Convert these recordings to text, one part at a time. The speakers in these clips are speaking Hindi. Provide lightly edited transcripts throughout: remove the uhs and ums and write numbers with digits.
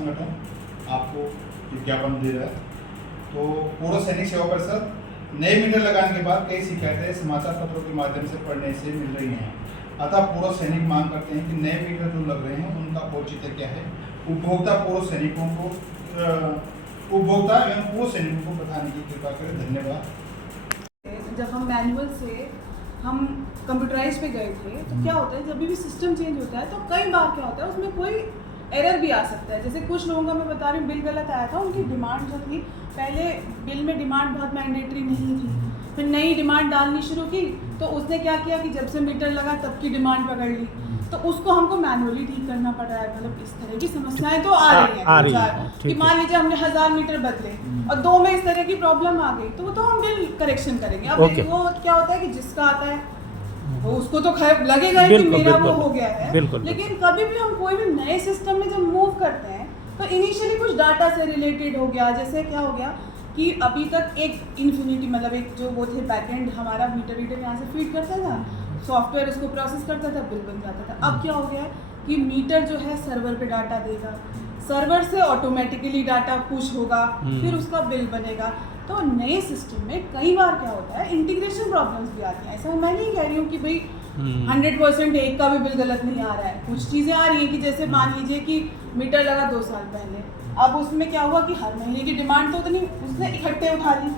संगठन आपको विज्ञापन दे रहा है। तो पूर्व सैनिक सेवा परिषद नए मीटर लगाने के बाद कई शिकायतें समाचार पत्रों के माध्यम से पढ़ने से मिल रही हैं। अतः पूर्व सैनिक मांग करते हैं कि नए मीटर जो लग रहे हैं उनका औचित्य क्या है, उपभोक्ता पूर्व सैनिकों को उपभोक्ता एवं पूर्व सैनिकों को बताने की कृपा करें। धन्यवाद। जब हम मैनुअल से हम कंप्यूटराइज पे गए थे तो क्या होता है, जब भी सिस्टम चेंज होता है तो कई बार क्या होता है उसमें कोई एरर भी आ सकता है। जैसे कुछ लोगों का मैं बता रही हूँ बिल गलत आया था, उनकी डिमांड जो थी, पहले बिल में डिमांड बहुत मैंडेटरी नहीं थी, फिर नई डिमांड डालनी शुरू की तो उसने क्या किया कि जब से मीटर लगा तब की डिमांड पकड़ ली, तो उसको हमको मैनुअली ठीक करना पड़ रहा है। मतलब इस तरह की समस्याएं तो आ रही हैं कि मान लीजिए हमने 1000 मीटर बदले और 2 में इस तरह की प्रॉब्लम आ गई तो वो तो हम बिल करेक्शन करेंगे। अब वो क्या होता है कि जिसका आता है वो उसको तो खैर लगेगा कि मेरा वो हो गया है, लेकिन कभी भी हम कोई भी नए सिस्टम में जब मूव करते हैं तो इनिशियली कुछ डाटा से रिलेटेड हो गया। जैसे क्या हो गया कि अभी तक एक इन्फिनिटी मतलब एक जो वो थे बैकएंड हमारा मीटर यहाँ से फीड करता था, सॉफ्टवेयर उसको प्रोसेस करता था, बिल बन जाता था। अब क्या हो गया है कि मीटर जो है सर्वर पे डाटा देगा, सर्वर से ऑटोमेटिकली डाटा पुश होगा, फिर उसका बिल बनेगा। तो नए सिस्टम में कई बार क्या होता है इंटीग्रेशन प्रॉब्लम्स भी आती हैं। ऐसा मैं नहीं कह रही हूँ कि भाई 100% एक का भी बिल गलत नहीं आ रहा है, कुछ चीज़ें आ रही हैं कि जैसे मान लीजिए कि मीटर लगा 2 साल पहले, अब उसमें क्या हुआ कि हर महीने की डिमांड तो उतनी उसने इकट्ठे उठा ली,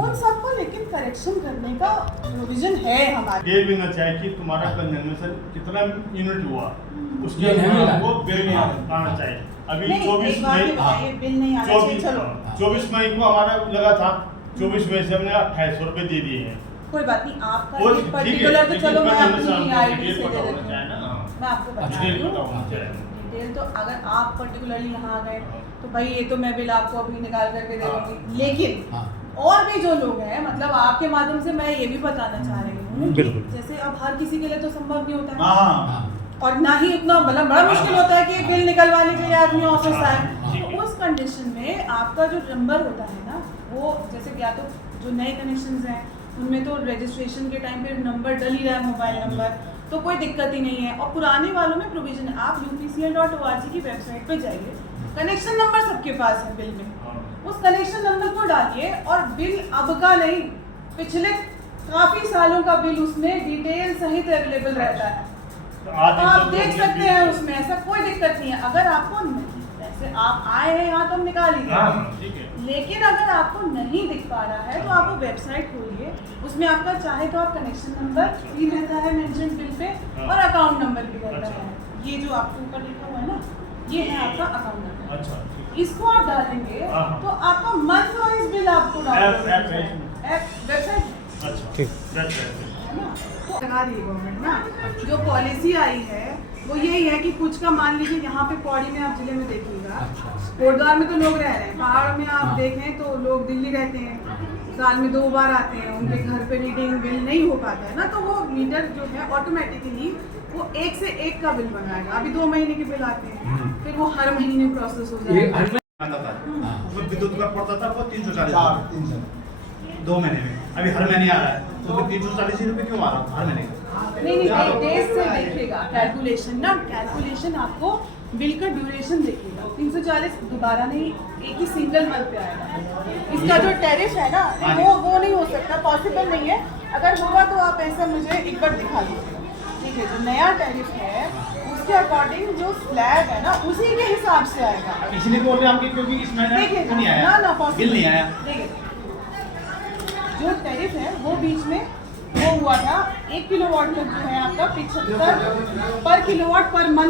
उन सबको लेकिन करेक्शन करने का प्रोविजन है हमारे। ये भी ना चाहे कि तुम्हारा कंजम्पशन कितना यूनिट हुआ उसके वो बिल नहीं आना चाहिए। अभी 24 मई को हमारा लगा था, 24 मई से हमने 2800 रुपये दे दिए हैं। कोई बात नहीं, आपका एक पर्टिकुलर तो चलो मैं अपनी आईडी से दे देती हूँ, मैं आपको बता रही हूँ डिटेल। तो अगर आप पर्टिकुलरली यहाँ आ गए तो भाई ये तो मैं बिल आपको अभी निकाल करके दे दूँगी, लेकिन और भी जो लोग हैं मतलब आपके माध्यम से मैं ये भी बताना चाह रही हूँ कि जैसे अब हर किसी के लिए तो संभव नहीं होता है और ना ही उतना मतलब बड़ा मुश्किल होता है कि एक बिल निकलवाने के लिए आदमी ऑफिस आए। तो उस कंडीशन में आपका जो नंबर होता है ना, वो जैसे क्या तो जो नए कनेक्शंस हैं उनमें तो रजिस्ट्रेशन के टाइम पे नंबर डल ही रहा है, मोबाइल नंबर, तो कोई दिक्कत ही नहीं है। और पुराने वालों में प्रोविजन है, आप upcl.org की वेबसाइट पे जाइए, कनेक्शन नंबर सबके पास है बिल में, उस कनेक्शन नंबर को डालिए और बिल अब का नहीं पिछले काफ़ी सालों का बिल उसमें डिटेल सहित अवेलेबल रहता है, तो आप देख सकते हैं उसमें, ऐसा कोई दिक्कत नहीं है। अगर आपको नहीं, वैसे आप आए हैं यहाँ तो हम निकाल ही देंगे, लेकिन अगर आपको नहीं दिख पा रहा है तो आप वो वेबसाइट खोलिए, उसमें आपका चाहे तो आप कनेक्शन नंबर भी रहता है मेंशन बिल पे और अकाउंट नंबर भी रहता है। ये जो आपके ऊपर लिखा हुआ है ना, ये है आपका अकाउंट नंबर। अच्छा, इसको आप डालेंगे तो आपका मंथ वाइज बिल आपको वेबसाइट लगा रही है गवर्नमेंट ना। जो पॉलिसी आई है वो यही है कि कुछ का मान लीजिए यहाँ पे पौड़ी में आप जिले में देखिएगा, कोटद्वार में तो लोग रह रहे हैं, पहाड़ में आप देखें तो लोग दिल्ली रहते हैं, साल में 2 बार आते हैं, उनके घर पे रीडिंग बिल नहीं हो पाता है ना, तो वो मीटर जो है ऑटोमेटिकली वो 1 से 1 का बिल बनाएगा। अभी 2 महीने के बिल आते हैं, फिर वो हर महीने प्रोसेस हो जाएगा। विद्युत का पड़ता था वो 340 2 महीने में, अभी हर महीने आ रहा है, तो 340 रुपये क्यों आ रहा है हर महीने का? नहीं डेज से देखिएगा कैलकुलेशन ना, कैलकुलेशन आपको बिल का ड्यूरेशन देखिएगा, 340 दोबारा नहीं, एक ही सिंगल मंथ पे आएगा। इसका जो टैरिफ है ना वो नहीं हो सकता, पॉसिबल नहीं है। अगर होगा तो आप ऐसा मुझे एक बार दिखा दीजिएगा, ठीक है? जो नया टैरिफ है उसके अकॉर्डिंग जो स्लैब है ना उसी के हिसाब से आएगा। इसलिए बोल रहे हैं हम क्योंकि इस महीने नहीं आया ना बिल नहीं आया। देखिए जो टैरिफ है वो बीच में वो हुआ था 1 किलोवाट तक जो है आपका 75 पर किलोवाट पर मंथ